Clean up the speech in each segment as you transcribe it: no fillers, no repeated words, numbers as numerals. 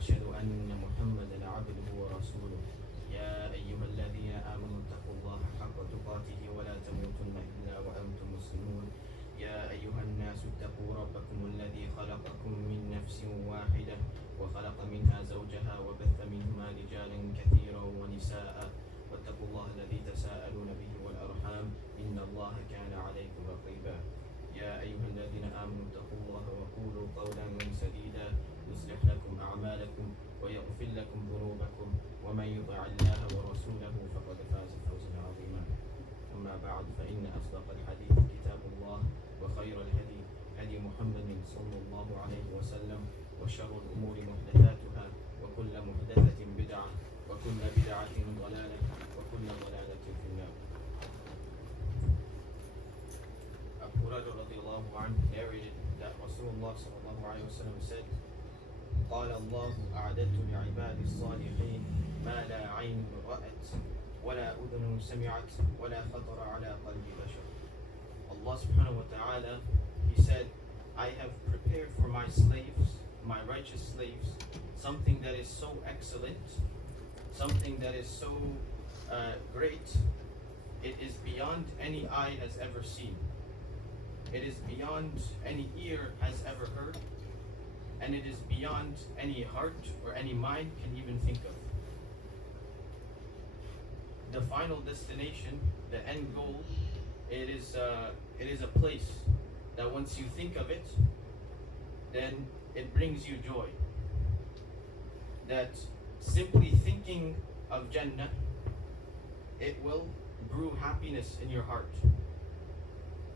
وأشهد أن محمدا عبده ورسوله يا أيها الذين آمنوا اتقوا الله حق تقاته ولا تموتن إلا وأنتم مسلمون يا أيها الناس اتقوا ربكم الذي خلقكم من نفس واحدة وخلق منها زوجها وبث منهما رجالا كثيرا ونساء واتقوا الله الذي تساءلون به والأرحام إن الله كان عليكم رقيبا يا أيها الذين آمنوا اتقوا الله وقولوا قولا سديدا يصلح لكم أعمالكم ويغفر لكم ذنوبكم ومن يطع الله ورسوله فقد فاز فوزا عظيما أما بعد فإن أصدق الحديث كتاب الله وخير الهدي هدي محمد صلى الله عليه وسلم وشر الأمور محدثاتها وكل محدثة بدعة وكل بدعة ضلالة وكل ضلالة في النار. Abu Hurairah radiallahu anhu narrated that Rasulullah sallallahu alayhi wa sallam said, قال الله أعددت لعبادي الصالحين ما لا عين رأت ولا أذن سمعت ولا خطر على قلب بشر. Allah subhanahu wa ta'ala, He said, I have prepared for my slaves, my righteous slaves, something that is so excellent, something that is so great, it is beyond any eye has ever seen. It is beyond any ear has ever heard, and it is beyond any heart or any mind can even think of. The final destination, the end goal, it is a place that once you think of it, then it brings you joy. That simply thinking of Jannah, it will brew happiness in your heart.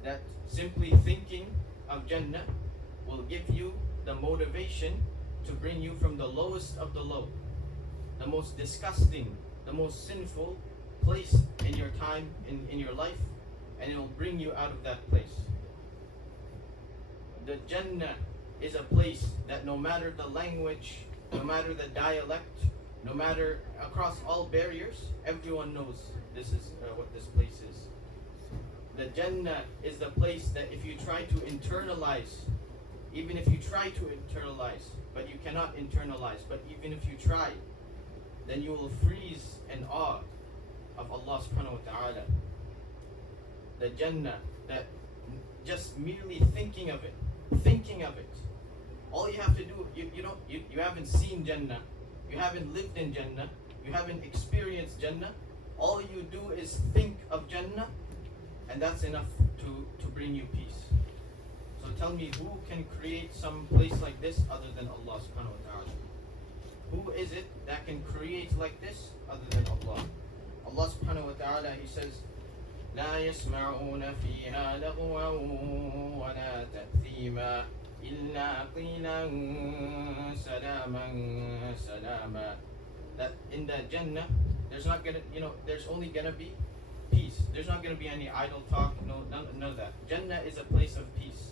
That simply thinking of Jannah will give you the motivation to bring you from the lowest of the low, the most disgusting, the most sinful place in your time, in your life, and it will bring you out of that place. The Jannah is a place that no matter the language, no matter the dialect, no matter across all barriers, everyone knows this is what this place is. The Jannah is the place that if you try to internalize, even if you try to internalize, but you cannot internalize, but even if you try, then you will freeze in awe of Allah subhanahu wa ta'ala. The Jannah, that just merely thinking of it, all you have to do, you haven't seen Jannah, you haven't lived in Jannah, you haven't experienced Jannah, all you do is think of Jannah, and that's enough to bring you peace. So tell me, who can create some place like this other than Allah subhanahu wa ta'ala? Who is it that can create like this other than Allah? Allah subhanahu wa ta'ala, He says, لا يسمعون فيها لغوا ولا تأثيما إلا قيلا سلاما سلاما. That in the Jannah, there's only gonna be peace. There's not gonna be any idle talk, none of that. Jannah is a place of peace,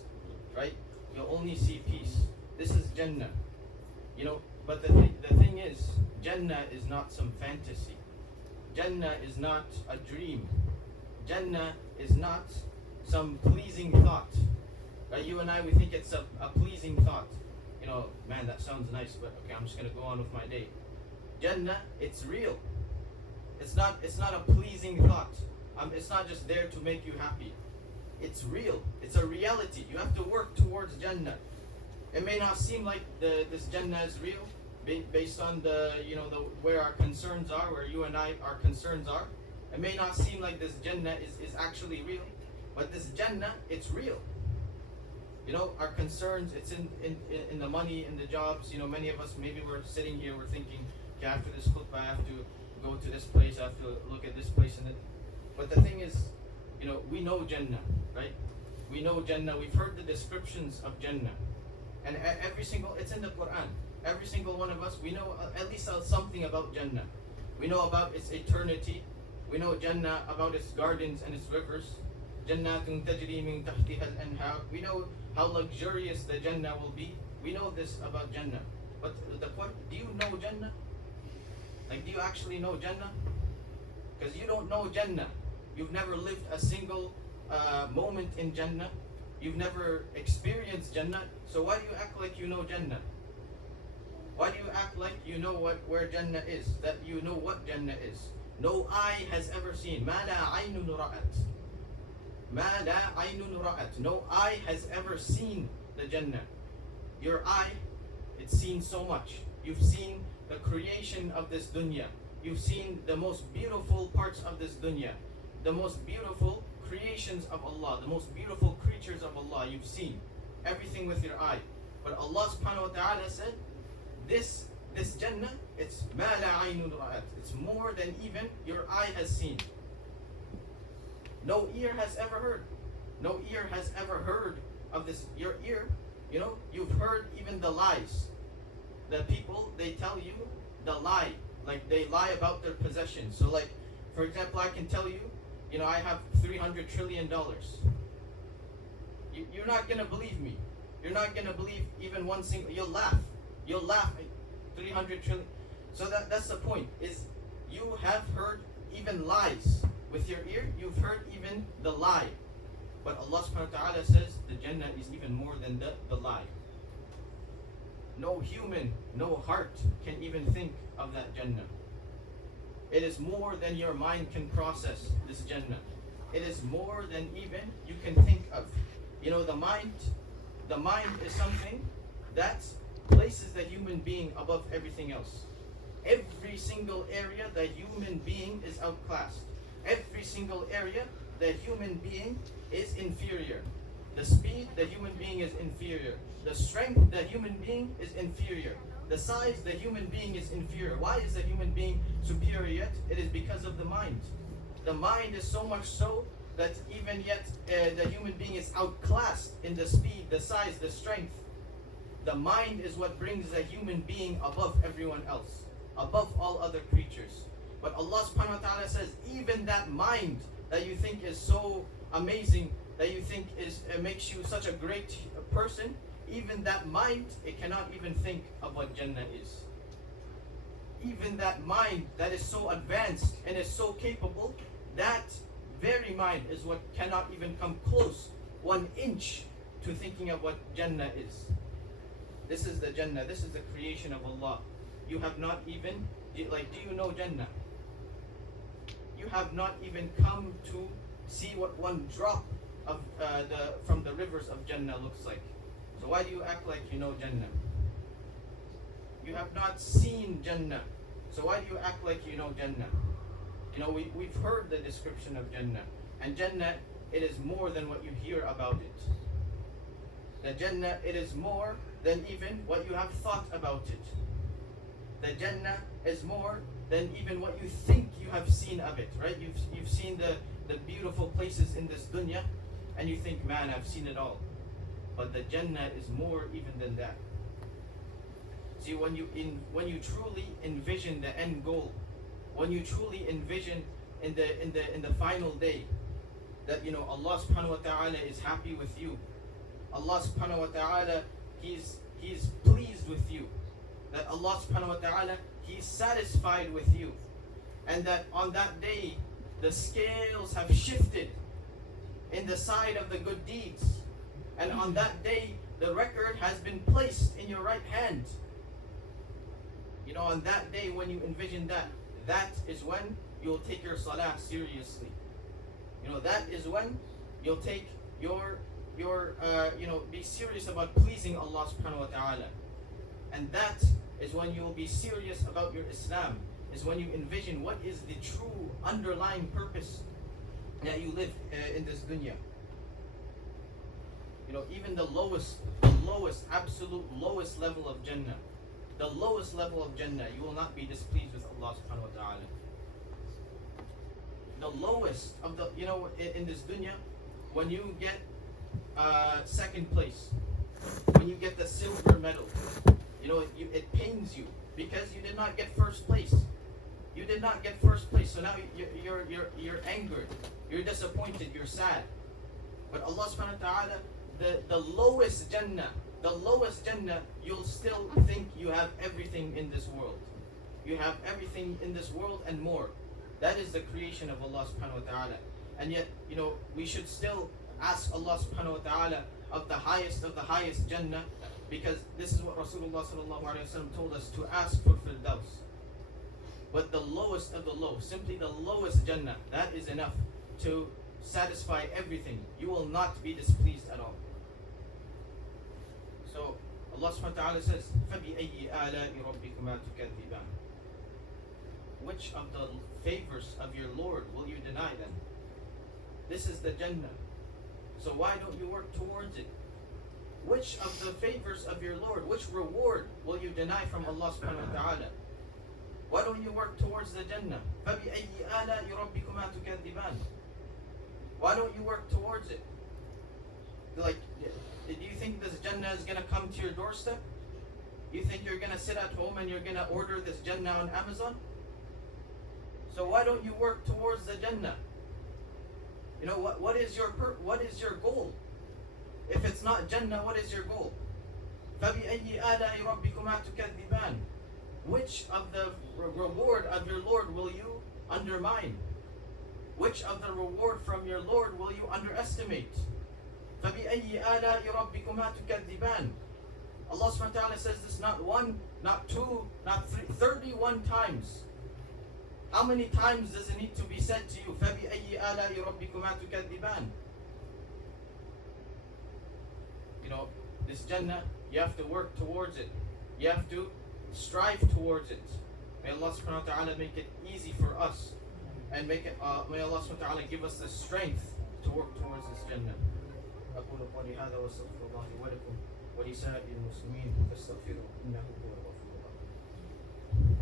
right? You'll only see peace. This is Jannah, But the thing is, Jannah is not some fantasy. Jannah is not a dream. Jannah is not some pleasing thought. Right? You and I, we think it's a pleasing thought. Man, that sounds nice, but okay, I'm just gonna go on with my day. Jannah, it's real. It's not a pleasing thought. It's not just there to make you happy. It's real. It's a reality. You have to work towards Jannah. It may not seem like this Jannah is real, based on where our concerns are, where you and I, our concerns are. It may not seem like this Jannah is actually real, but this Jannah, it's real. Our concerns, it's in the money, in the jobs. Many of us, maybe we're sitting here, we're thinking, okay, after this khutbah, I have to go to this place, I have to look at this place. But the thing is, we know Jannah, right? We know Jannah. We've heard the descriptions of Jannah. And it's in the Quran. Every single one of us, we know at least something about Jannah. We know about its eternity. We know Jannah, about its gardens and its rivers. Jannatun tajri min tahtiha al-anhar. We know how luxurious the Jannah will be. We know this about Jannah. But do you know Jannah? Do you actually know Jannah? Because you don't know Jannah. You've never lived a single moment in Jannah. You've never experienced Jannah. So why do you act like you know Jannah? Why do you act like you know where Jannah is? That you know what Jannah is? No eye has ever seen. ما لا عين رأت. ما لا عين رأت. No eye has ever seen the Jannah. Your eye, it's seen so much. You've seen the creation of this dunya. You've seen the most beautiful parts of this dunya. The most beautiful creations of Allah. The most beautiful creatures of Allah. You've seen everything with your eye. But Allah subhanahu wa ta'ala said, this Jannah, it's ما لا عين رأت. It's more than even your eye has seen. No ear has ever heard. No ear has ever heard of this. Your ear, you've heard even the lies. The people, they tell you the lie. Like they lie about their possessions. So like, for example, I can tell you, I have $300 trillion. You're not going to believe me. You're not going to believe even one single, you'll laugh. You'll laugh at 300 trillion. So that's the point, is you have heard even lies. With your ear, you've heard even the lie. But Allah subhanahu wa ta'ala says the Jannah is even more than the lie. No human, no heart can even think of that Jannah. It is more than your mind can process, this Jannah. It is more than even you can think of. The mind is something that places the human being above everything else. Every single area, the human being is outclassed. Every single area, the human being is inferior. The speed, the human being is inferior. The strength, the human being is inferior. The size, the human being is inferior. Why is the human being superior yet? It is because of the mind. The mind is so much so that even yet the human being is outclassed in the speed, the size, the strength. The mind is what brings the human being above everyone else, above all other creatures. But Allah subhanahu wa ta'ala says, even that mind that you think is so amazing, that you think makes you such a great person, even that mind, it cannot even think of what Jannah is. Even that mind that is so advanced and is so capable, that very mind is what cannot even come close 1 inch to thinking of what Jannah is. This is the Jannah. This is the creation of Allah. You have not even, do you know Jannah? You have not even come to see what 1 drop of from the rivers of Jannah looks like. So why do you act like you know Jannah? You have not seen Jannah. So why do you act like you know Jannah? We've heard the description of Jannah. And Jannah, it is more than what you hear about it. The Jannah, it is more than even what you have thought about it. The Jannah is more than even what you think you have seen of it, right? You've seen the beautiful places in this dunya, and you think, man, I've seen it all. But the Jannah is more even than that. See, when you truly envision the end goal, when you truly envision in the final day that Allah subhanahu wa ta'ala is happy with you, Allah subhanahu wa ta'ala He's pleased with you, that Allah subhanahu wa ta'ala He's satisfied with you, and that on that day the scales have shifted in the side of the good deeds, and on that day the record has been placed in your right hand. On that day when you envision that is when you'll take your salah seriously. That is when you'll take your be serious about pleasing Allah subhanahu wa ta'ala. And that is when you'll be serious about your Islam, is when you envision what is the true underlying purpose that you live in this dunya. Even the lowest, absolute lowest level of Jannah, the lowest level of Jannah, you will not be displeased with Allah subhanahu wa ta'ala. The lowest of the, in this dunya, when you get second place, when you get the silver medal, it pains you because you did not get first place. You did not get first place, so now you're angered, you're disappointed, you're sad. But Allah subhanahu wa ta'ala, the lowest Jannah, you'll still think you have everything in this world. You have everything in this world and more. That is the creation of Allah subhanahu wa ta'ala. And yet, we should still ask Allah subhanahu wa ta'ala of the highest Jannah, Because this is what Rasulullah sallallahu alaihi wasallam told us, to ask for Firdaus. But the lowest of the low, simply the lowest Jannah, that is enough to satisfy everything. You will not be displeased at all. So Allah subhanahu wa ta'ala says, فَبِأَيِّ آلَاءِ رَبِّكُمَا تُكَذِّبَانِ. Which of the favors of your Lord will you deny then? This is the Jannah. So why don't you work towards it? Which of the favors of your Lord, which reward will you deny from Allah subhanahu wa ta'ala? Why don't you work towards the Jannah? فَبِأَيِّ آلَاءِ رَبِّكُمَا تُكَذِّبَانِ. Why don't you work towards it? Like, do you think this Jannah is going to come to your doorstep? You think you're going to sit at home and you're going to order this Jannah on Amazon? So why don't you work towards the Jannah? You know, what is your goal? If it's not Jannah, what is your goal? فَبِأَيِّ آلَاءِ رَبِّكُمَا تُكَذِّبَانِ. Which of the reward of your Lord will you undermine? Which of the reward from your Lord will you underestimate? فَبِأَيِّ آلَاءِ رَبِّكُمَا تُكَذِّبَانِ. Allah subhanahu wa ta'ala says this not one, not two, not three, 31 times. How many times does it need to be said to you? فَبِأَيِّ آلَاءِ رَبِّكُمَا تُكَذِّبَانِ. You know, this Jannah, you have to work towards it. You have to strive towards it. May Allah subhanahu wa ta'ala make it easy for us. And may Allah subhanahu wa ta'ala give us the strength to work towards this Jannah. أقول قولي هذا واستغفر الله لي ولكم ولسائر المسلمين فاستغفروه إنه هو الغفور الرحيم.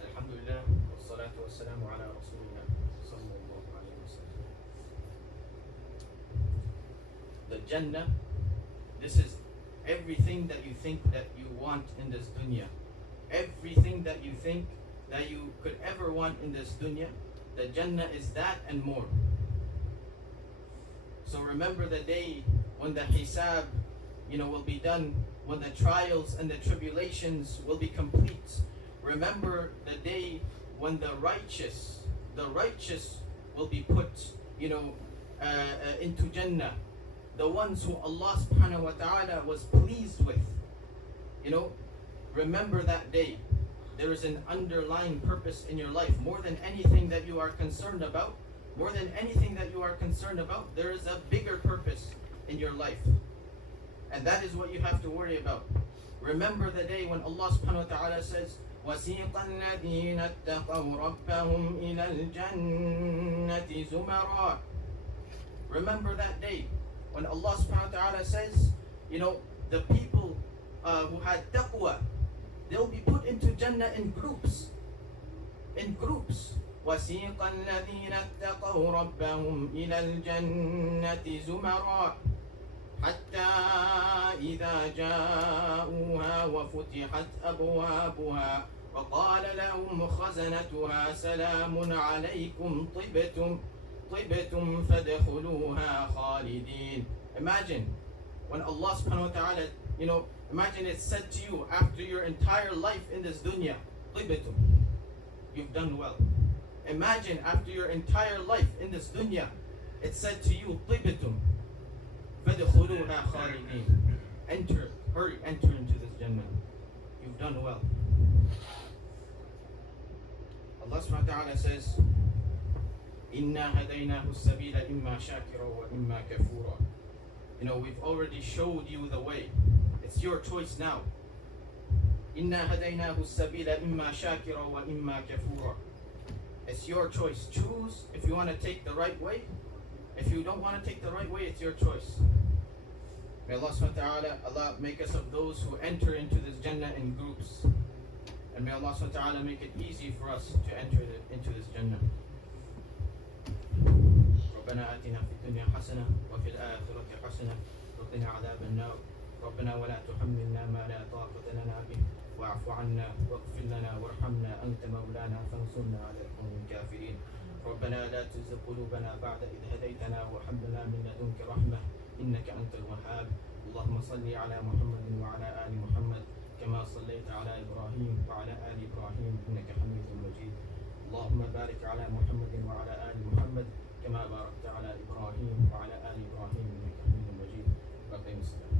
الحمد لله والصلاة والسلام على رسول الله صلى الله عليه وسلم. The Jannah, this is everything that you think that you want in this dunya. Everything that you think that you could ever want in this dunya, the Jannah is that and more. So remember the day when the hisab, will be done, when the trials and the tribulations will be complete. Remember the day when the righteous will be put, into Jannah. The ones who Allah subhanahu wa ta'ala was pleased with. Remember that day. There is an underlying purpose in your life. More than anything that you are concerned about, there is a bigger purpose in your life. And that is what you have to worry about. Remember the day when Allah subhanahu wa ta'ala says, وَسِيقَ الَّذِينَ اتَّقَوْا رَبَّهُمْ إِلَى الْجَنَّةِ زُمَرًا. Remember that day when Allah subhanahu wa ta'ala says, the people who had taqwa, they'll be put into Jannah in groups. وَسِيقَ الَّذِينَ اتَّقَوْا رَبَّهُمْ إِلَى الْجَنَّةِ زُمَرًا حَتَّى إِذَا جَاءُوهَا وَفُتِحَتْ أَبْوَابُهَا وَقَالَ لَهُمْ خَزَنَتُهَا سَلَامٌ عَلَيْكُمْ طِبْتُمْ فَادْخُلُوهَا خَالِدِينَ. Imagine when Allah subhanahu wa ta'ala, imagine it's said to you after your entire life in this dunya, طِبْتُمْ, you've done well. Imagine after your entire life in this dunya, it's said to you, طِبْتُمْ فَادْخُلُوهَا خَالِدِينَ. Enter into this Jannah. You've done well. Allah subhanahu wa ta'ala says, إِنَّا هَدَيْنَاهُ السَّبِيلَ إِمَّا شَاكِرًا وَإِمَّا كَفُورًا. We've already showed you the way. It's your choice now. إِنَّا هَدَيْنَاهُ السَّبِيلَ إِمَّا شَاكِرًا وَإِمَّا كَفُورًا. It's your choice. Choose if you want to take the right way. If you don't want to take the right way, it's your choice. May Allah subhanahu wa ta'ala, Allah make us of those who enter into this Jannah in groups. And may Allah subhanahu wa ta'ala make it easy for us to enter into this Jannah. ربنا آتنا في الدنيا حسنة وفي الآخرة حسنة وقنا عذاب النار. ربنا ولا تحملنا ما لا طاقة لنا به واعف عنا واغفر لنا وارحمنا أنت مولانا فانصرنا على القوم الكافرين. ربنا لا تزغ قلوبنا بعد إذ هديتنا وهب لنا من لدنك رحمة إنك أنت الوهاب. اللهم صل على محمد وعلى آل محمد كما صليت على إبراهيم وعلى آل إبراهيم إنك حميد مجيد. اللهم بارك على محمد وعلى آل محمد كما باركت على إبراهيم وعلى آل إبراهيم إنك حميد مجيد. وأقم الصلاة.